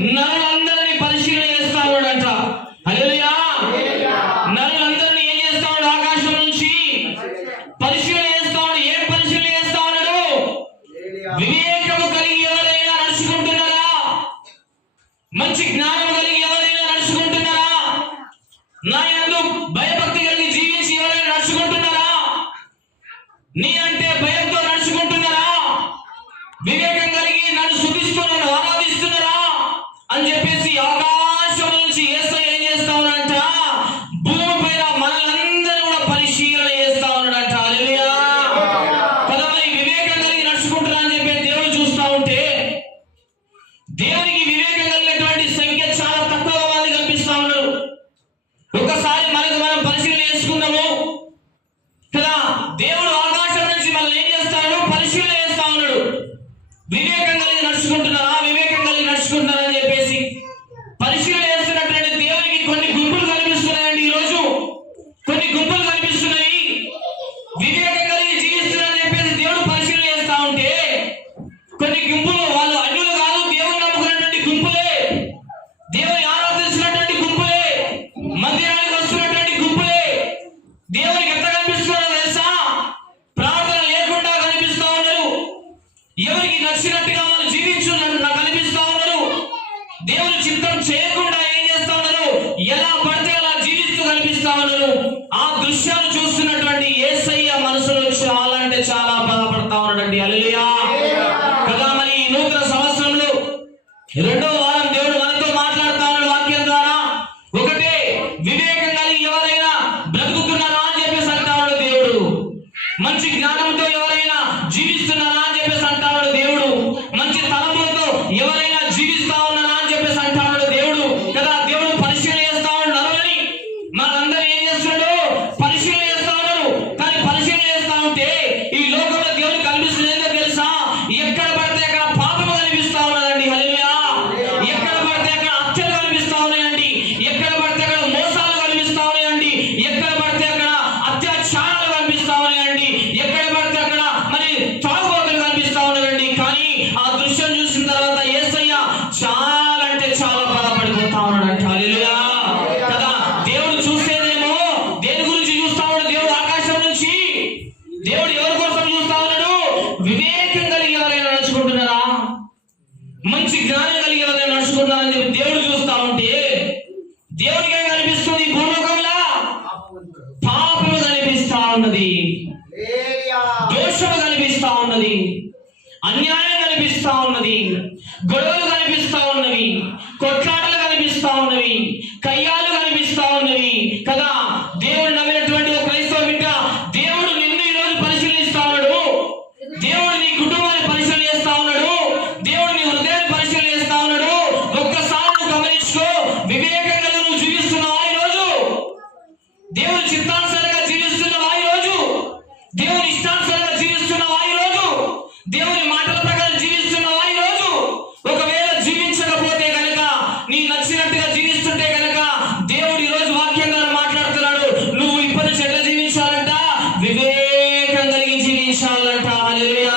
నరులందరినీ పరిశీలన చేస్తా ఉన్నాడంట. హల్లెలూయా. నరులందరినీ ఏం చేస్తా ఉన్నాడు? ఆకాశం నుంచి పరిశీలన చేస్తా ఉన్నాడు. ఏం పరిశీలన చేస్తా ఉన్నాడు? వివేకము కలిగి ఎవరైనా నడుచుకుంటున్నారా? మంచి జ్ఞానం కలిగి ఎవరైనా నడుచుకుంటున్నారా? నా యందు భయభక్తి కలిగి జీవించి ఎవరైనా నడుచుకుంటున్నారా? నీ అంటే భయంతో నడుచుకుంటున్నారా? వివేకం కలిగి నన్ను స్తుతిస్తున్నాను, ఆరాధిస్తున్నారా అని చెప్పేసి ఆకాశం నుంచి యేసయ్య ఏం చేస్తా ఉన్నాడంట? భూమి పైన మనలందరూ కూడా పరిశీలన చేస్తా ఉన్నాడంట. హల్లెలూయా. కదా, మరి వివేకం కలిగి నడుచుకుంటున్నా అని చెప్పి దేవుడు చూస్తా ఉంటే దేవునికి వివేకం కలిగినటువంటి సంఖ్య చాలా తక్కువగా మంది కనిపిస్తా ఉన్నారు. ఒకసారి మనకు మనం పరిశీలన చేసుకుందాము కదా. దేవుడు ఆకాశం నుంచి మనల్ని ఏం చేస్తాడు? పరిశీలన చేస్తా ఉన్నాడు. వివేకం కలిగి నడుచుకుంటున్నారా? వివేకం కలిగి నడుచుకుంటున్నారా అని చెప్పేసి పరిశీలన చేస్తున్నటువంటి దేవునికి కొన్ని గుంపులు కనిపిస్తున్నాయండి. ఈరోజు కొన్ని గుంపులు కనిపిస్తున్నాయి. వివేకం కలిగి జీవిస్తున్నారని చెప్పేసి దేవుడు పరిశీలన చేస్తా ఉంటే కొన్ని గుంపులు, వాళ్ళు అన్యులు కాదు, దేవుని నమ్ముకున్నటువంటి గుంపులే, దేవుని ఆరాధిస్తున్నటువంటి గుంపులే, మందిరానికి వస్తున్నటువంటి గుంపులే. దేవునికి ఎంత కనిపిస్తున్నారో తెలుసా? ప్రార్థన లేకుండా కనిపిస్తా ఉన్నారు. ఎవరికి నచ్చినట్టుగా వాళ్ళు జీవించు కనిపిస్తా ఉన్నారు. దేవుని చిత్తం చేయకుండా ఏం చేస్తా ఉన్నారు? ఎలా పడితే అలా జీవిస్తూ కనిపిస్తా ఉన్నారు. ఆ దృశ్యాలు చూస్తున్నటువంటి యేసయ్య మనసులో చాలా అంటే చాలా బాధపడతా ఉన్నాడండి. హల్లెలూయా. కదా, మరి ఈ నూతన సంవత్సరంలో రెండవ వారం దేవుడు మనతో మాట్లాడుతా ఉన్నాడు వాక్యం ద్వారా. ఒకటే, వివేకం కలిగి ఎవరైనా బ్రతుకుతున్నారా అని చెప్పేసి అంటా ఉన్నాడు దేవుడు. మంచి జ్ఞానంతో ఎవరైనా జీవిస్తున్నారా అని చెప్పేసి అంటా ఉన్నాడు దేవుడు. మంచి తలంపులతో ఎవరైనా జీవిస్తా ఉన్నారా అని చెప్పేసి అంటా ఉన్నాడు దేవుడు. కదా, దేవుడు పరిశీలన చేస్తా ఉన్నాడు. నరులని మనందరూ ఏం చేస్తున్నాడు? పరిశీలన చేస్తా ఉన్నారు. కానీ పరిశీలన చేస్తా ఉంటే ఈ లోకంలో దేవుడు కనిపిస్తుంది ఏంటో తెలుసా? ఎక్కడ పడితే అక్కడ పాపము కనిపిస్తా ఉన్నదండి. హల్లెలూయా. ఎక్కడ పడితే అక్కడ హత్యలు కనిపిస్తా ఉన్నాయండి. ఎక్కడ పడితే అక్కడ మోసాలు కనిపిస్తా ఉన్నాయండి. ఎక్కడ పడితే అక్కడ అత్యాచారాలు కనిపిస్తా ఉన్నాయండి. ఎక్కడ పడితే అక్కడ మరి తాగుబోతులు కనిపిస్తా ఉన్నాయండి. కానీ ఆ దృశ్యం చూసిన తర్వాత యేసయ్య చాలా అంటే చాలా బాధపడిపోతా ఉన్నాడంట. హల్లెలూయా. కదా, దేవుడు చూసేదేమో దేని గురించి చూస్తా ఉన్నాడు? దేవుడు ఆకాశం నుంచి దేవుడు ఎవరి కోసం చూస్తా ఉన్నాడు? వివేకం కలిగి ఎవరైనా నడుచుకుంటున్నారా? మంచి జ్ఞానం కలిగి ఎవరైనా నడుచుకుంటున్నారని చెప్పి దేవుడు చూస్తా ఉంటే దేవుడికి ఏం కనిపిస్తుంది? భూలోకంలో పాపము కనిపిస్తా ఉన్నది, దోషము కనిపిస్తా ఉన్నది, అన్యాయం కనిపిస్తా ఉన్నది, గొడవలు కనిపిస్తా ఉన్నవి, కొట్లాటలు కనిపిస్తా ఉన్నవి, కయ్యాలు కనిపిస్తా ఉన్నవి. కదా, దేవుడు నమ్మినటువంటి ఒక క్రైస్తవ బిడ్డ, దేవుడు నిన్ను ఈరోజు పరిశీలిస్తా ఉన్నాడు. దేవుడు నీ కుటుంబాన్ని పరిశీలన చేస్తా ఉన్నాడు. దేవుడు నీ హృదయాన్ని పరిశీలన చేస్తా ఉన్నాడు. ఒక్కసారి నువ్వు గమనించుకో. వివేకం కలిగి నువ్వు జీవిస్తున్నావా ఈరోజు? దేవుని చిత్తానుసారంగా జీవిస్తున్నావా ఈరోజు? దేవుని ఇష్టానుసారంగా జీవిస్తున్నావా ఈరోజు? దేవుని మాటల ప్రకారం జీవిస్తున్నావా ఈరోజు? ఒకవేళ జీవించకపోతే కనుక, నీ నచ్చినట్టుగా జీవిస్తుంటే కనుక దేవుడు ఈరోజు వాక్యం ద్వారా మాట్లాడుతున్నాడు. నువ్వు ఇప్పటి నుంచి ఎట్లా జీవించాలంట? వివేకం కలిగి జీవించాలంట. హల్లెలూయా.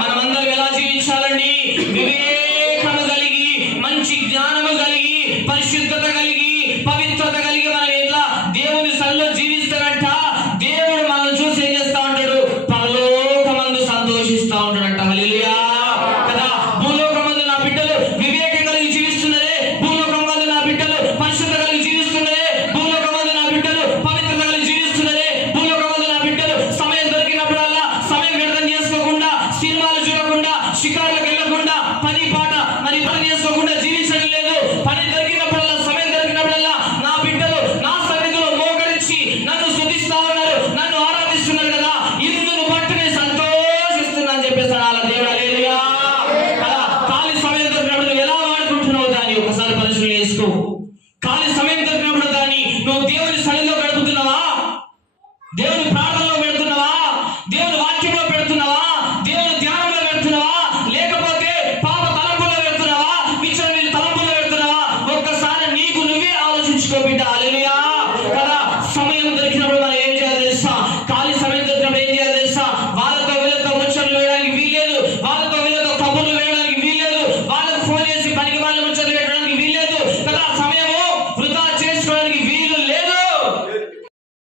మనమందరం ఎలా జీవించాలండి? వివేకము కలిగి, మంచి జ్ఞానము కలిగి, పరిశుద్ధత కలిగి, పవిత్రత కలిగి మనం ఎట్లా దేవుని సన్నిధిలో జీవిస్తారంట. దేవుడు మనల్ని చూసి ఏం చేస్తా ఉంటాడు? పరలోకమందు సంతోషిస్తా ఉంటాడంట. హల్లెలూయా. కదా, భూలోకమందు నా బిడ్డలు వివేకం కలిగి జీవిస్తున్నదే, భూలోకమందు నా బిడ్డలు పరిశుద్ధత కలిగి జీవిస్తున్నదే, భూలోకమందు నా బిడ్డలు పవిత్రత కలిగి జీవిస్తున్నదే, భూలోకమందు నా బిడ్డలు సమయం దొరికినప్పుడల్లా సమయం వ్యర్థం చేసుకోకుండా, సినిమాలు చూడకుండా, షికారులకు వెళ్ళకుండా, పని పాట మరి పని చేసుకోకుండా జీవించడం లేదు. పని దొరికినప్పుడల్లా, సమయం దొరికినప్పుడల్లా నా బిడ్డలు నా సన్నిధిలో మోకరించి నన్ను స్తుతిస్తా ఉన్నారు, నన్ను ఆరాధిస్తున్నారు. కదా, ఇందును బట్టి నేను సంతోషిస్తున్నా అని చెప్పేసి అలా దేవుడు. హల్లెలూయా. కదా, ఖాళీ సమయం దొరికినప్పుడు నువ్వు ఎలా వాడుకుంటున్నావు దాన్ని ఒకసారి పరిశీలన చేసుకో. ఖాళీ సమయం దొరికినప్పుడు దాన్ని నువ్వు దేవుని సన్నిధిలో గడుపుతున్నావా? దేవుని ప్రార్థనలో పెడుతున్నావా? దేవుని వాక్యంలో పెడుతున్నావా? దేవుని ధ్యానంలో పెడుతున్నావా? లేకపోతే పాప తలంపుల్లో పెడుతున్నావా? విచ్చలవిడి తలంపుల్లో పెడుతున్నావా? ఒక్కసారి నీకు నువ్వే ఆలోచించుకో బిడ్డ. హల్లెలూయా. కదా, సమయం దొరికినప్పుడు మనం ఏం చేయాలి తెలుసా? ఖాళీ సమయం దొరికినప్పుడు ఏం చేయాలి తెలుసా? వాళ్ళతో వీళ్ళతో ముచ్చట్లు వేయడానికి వీల్లేదు, వాళ్ళతో వీళ్ళతో కబుర్లు వేయడానికి వీల్లేదు, వాళ్ళకు ఫోన్ చేసి పని పనికి వాళ్ళని చదివేయడానికి వీల్లేదు కదా.